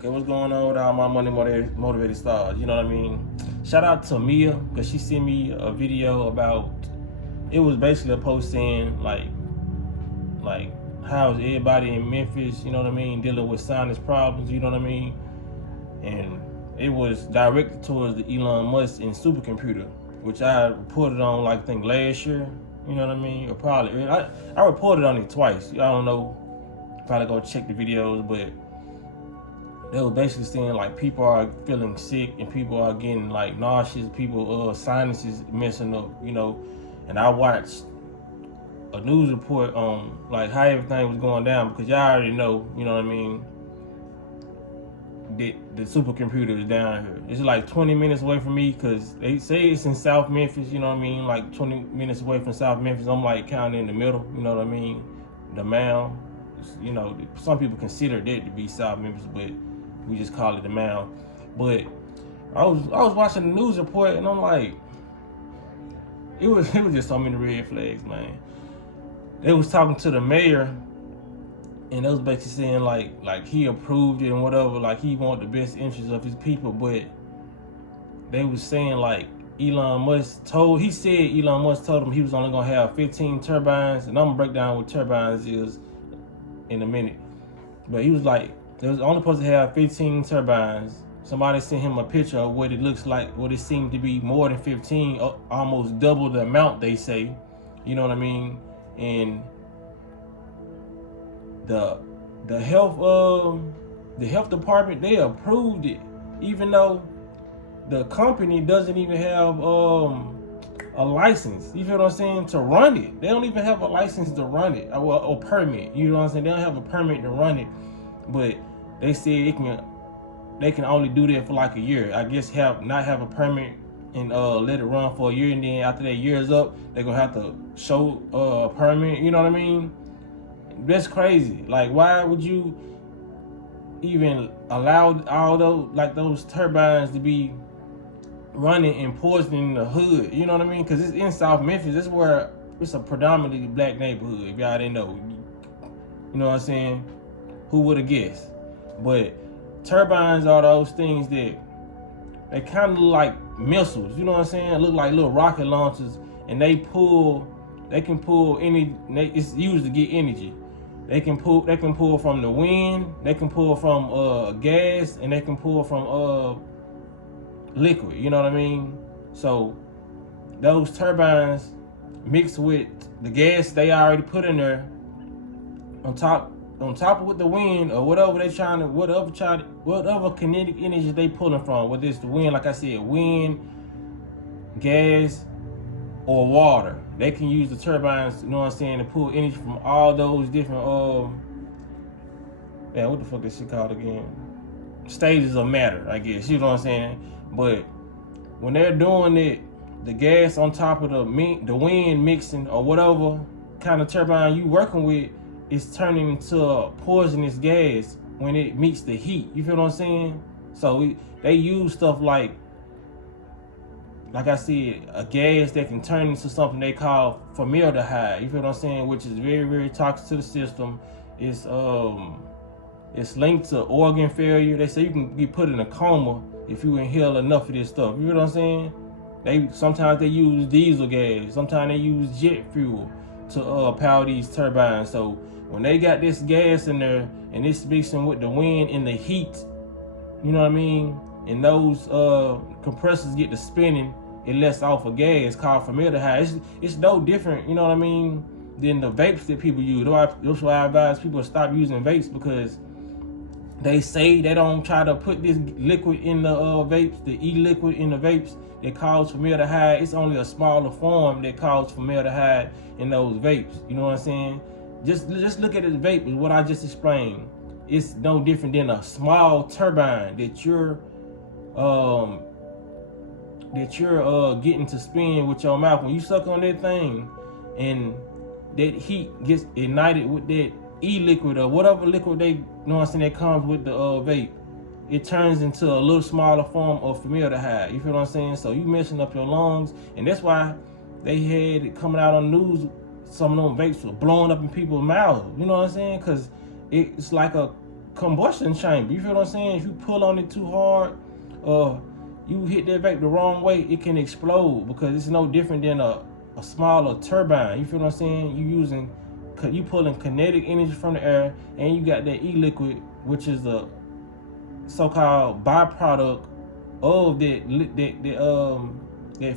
Okay, what's going on with all my money motivated stars? You know what I mean? Shout out to Mia, because she sent me a video about, it was basically a post saying like how's everybody in Memphis, you know what I mean, dealing with sinus problems, you know what I mean? And it was directed towards the Elon Musk and supercomputer, which I reported on like I think last year, you know what I mean? Or probably, I reported on it twice. I don't know, probably go check the videos, but they were basically saying like people are feeling sick and people are getting like nauseous, people sinuses messing up, you know. And I watched a news report on like how everything was going down, because y'all already know, you know what I mean, the supercomputer is down here. It's like 20 minutes away from me, because they say it's in South Memphis, you know what I mean, like 20 minutes away from South Memphis. I'm like kind of in the middle, you know what I mean, the mound. You know, some people consider that to be South Memphis, but we just call it the mound. But I was watching the news report, and I'm like, it was just so many red flags, man. They was talking to the mayor, and they was basically saying like he approved it and whatever, like he wanted the best interests of his people. But they was saying like Elon Musk told him he was only gonna have 15 turbines, and I'm gonna break down what turbines is in a minute. But he was like, they was only supposed to have 15 turbines. Somebody sent him a picture of what it looks like, what it seemed to be more than 15, almost double the amount they say. You know what I mean? And the health department, they approved it, even though the company doesn't even have a license. You feel what I'm saying? To run it. They don't even have a license to run it, or permit. You know what I'm saying? They don't have a permit to run it. But they said they can only do that for like a year. I guess not have a permit and let it run for a year, and then after that year's up, they're gonna have to show a permit. You know what I mean? That's crazy. Like, why would you even allow all those turbines to be running and poisoning the hood? You know what I mean? Because it's in South Memphis. This is where it's a predominantly black neighborhood. If y'all didn't know, you know what I'm saying? Who would have guessed? But turbines are those things that they kind of look like missiles. You know what I'm saying? Look like little rocket launchers, and they can pull any. It's used to get energy. They can pull from the wind. They can pull from gas, and they can pull from liquid. You know what I mean? So those turbines mixed with the gas they already put in there, on top of with the wind or whatever whatever kinetic energy they pulling from, whether it's the wind, like I said, wind, gas, or water. They can use the turbines, you know what I'm saying, to pull energy from all those different what the fuck is shit called again? Stages of matter, I guess. You know what I'm saying? But when they're doing it, the gas on top of the wind mixing or whatever kind of turbine you working with, is turning into a poisonous gas when it meets the heat. You feel what I'm saying? So they use stuff like I said, a gas that can turn into something they call formaldehyde. You feel what I'm saying? Which is very, very toxic to the system. It's linked to organ failure. They say you can be put in a coma if you inhale enough of this stuff. You feel what I'm saying? Sometimes they use diesel gas. Sometimes they use jet fuel to power these turbines. So when they got this gas in there and it's mixing with the wind and the heat, you know what I mean? And those compressors get to spinning, it lets off a gas called formaldehyde. It's no different, you know what I mean, than the vapes that people use. That's why I advise people to stop using vapes, because they say they don't try to put this liquid in the vapes, the e-liquid in the vapes that cause formaldehyde. It's only a smaller form that causes formaldehyde in those vapes. You know what I'm saying? Just look at the vape, what I just explained. It's no different than a small turbine that you're getting to spin with your mouth. When you suck on that thing and that heat gets ignited with that e-liquid or whatever liquid they, you know what I'm saying, that comes with the vape, it turns into a little smaller form of formaldehyde. You feel what I'm saying? So you messing up your lungs, and that's why they had it coming out on the news. Some of them vapes were blowing up in people's mouths. You know what I'm saying? Because it's like a combustion chamber. You feel what I'm saying? If you pull on it too hard, you hit that vape the wrong way, it can explode, because it's no different than a smaller turbine. You feel what I'm saying? You pulling kinetic energy from the air, and you got that e-liquid, which is the so-called byproduct of that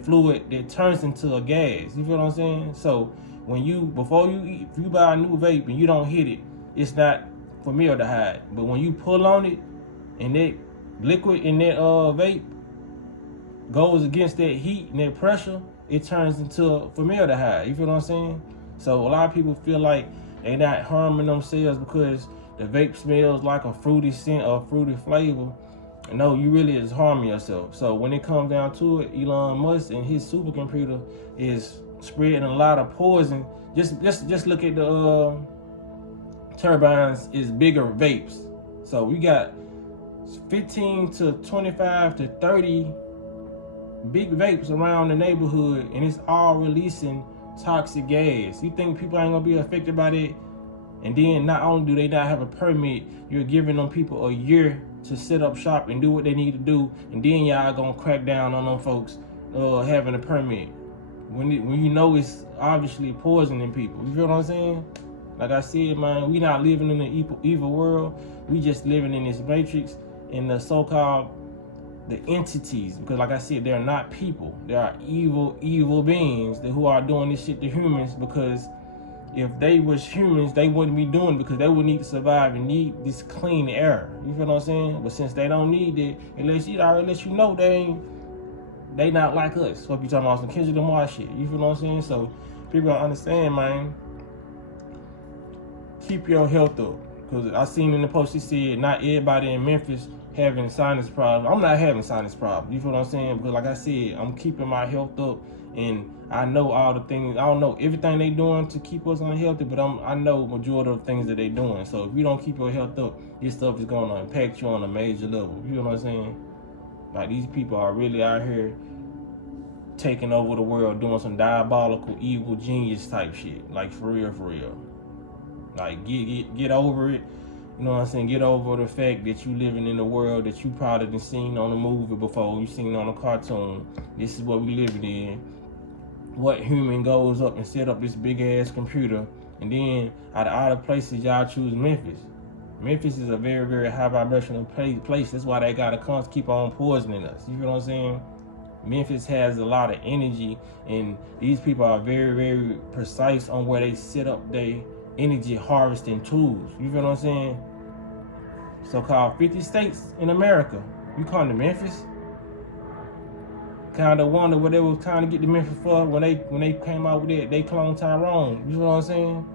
fluid that turns into a gas. You feel what I'm saying? So if you buy a new vape and you don't hit it, it's not formaldehyde. But when you pull on it and that liquid in that vape goes against that heat and that pressure, it turns into formaldehyde. You feel what I'm saying? So a lot of people feel like they're not harming themselves because the vape smells like a fruity scent or a fruity flavor. No, you really is harming yourself. So when it comes down to it, Elon Musk and his supercomputer is spreading a lot of poison. Just look at the turbines is bigger vapes. So we got 15 to 25 to 30 big vapes around the neighborhood, and it's all releasing toxic gas. You think people ain't gonna be affected by that? And then not only do they not have a permit, you're giving them people a year to set up shop and do what they need to do, and then y'all gonna crack down on them folks having a permit when you know it's obviously poisoning people. You feel what I'm saying? Like I said, man, we not living in an evil world. We just living in this matrix, in the so-called the entities, because like I said, they're not people. They are evil beings who are doing this shit to humans, because if they was humans, they wouldn't be doing it, because they would need to survive and need this clean air. You feel what I'm saying? But since they don't need it, unless you know they not like us. What you talking about, some Kendrick Lamar shit. You feel what I'm saying? So people don't understand, man. Keep your health up. Because I seen in the post, he said not everybody in Memphis having sinus problems. I'm not having sinus problems. You feel what I'm saying? Because like I said, I'm keeping my health up, and I know all the things. I don't know everything they doing to keep us unhealthy, but I know majority of the things that they doing. So if you don't keep your health up, this stuff is gonna impact you on a major level. You know what I'm saying? Like, these people are really out here taking over the world, doing some diabolical, evil, genius type shit. Like, for real. Like, get over it. You know what I'm saying? Get over the fact that you living in a world that you probably done seen on a movie before, you seen on a cartoon. This is what we living in. What human goes up and set up this big ass computer, and then out of all the places, y'all choose Memphis. Memphis is a very, very high vibrational place. That's why they gotta keep on poisoning us. You feel what I'm saying? Memphis has a lot of energy, and these people are very, very precise on where they set up their energy harvesting tools. You feel what I'm saying? So-called 50 states in America. You come to Memphis? Kind of wonder what they were trying to get to Memphis for when they came out with it. They cloned Tyrone. You feel what I'm saying?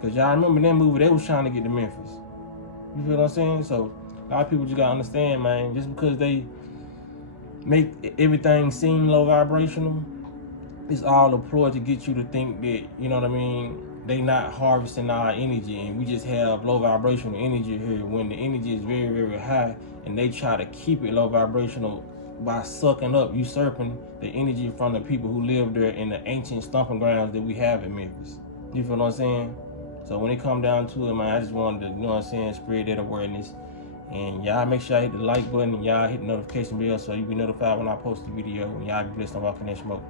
Because y'all remember that movie, they was trying to get to Memphis. You feel what I'm saying? So a lot of people just gotta understand, man, just because they make everything seem low vibrational, it's all a ploy to get you to think that, you know what I mean, they not harvesting our energy, and we just have low vibrational energy here, when the energy is very, very high, and they try to keep it low vibrational by sucking up, usurping the energy from the people who live there in the ancient stomping grounds that we have in Memphis. You feel what I'm saying? So when it come down to it, man, I just wanted to, you know what I'm saying, spread that awareness. And y'all make sure y'all hit the like button, and y'all hit the notification bell so you be notified when I post the video, and y'all be blessed on Walking That Smoke.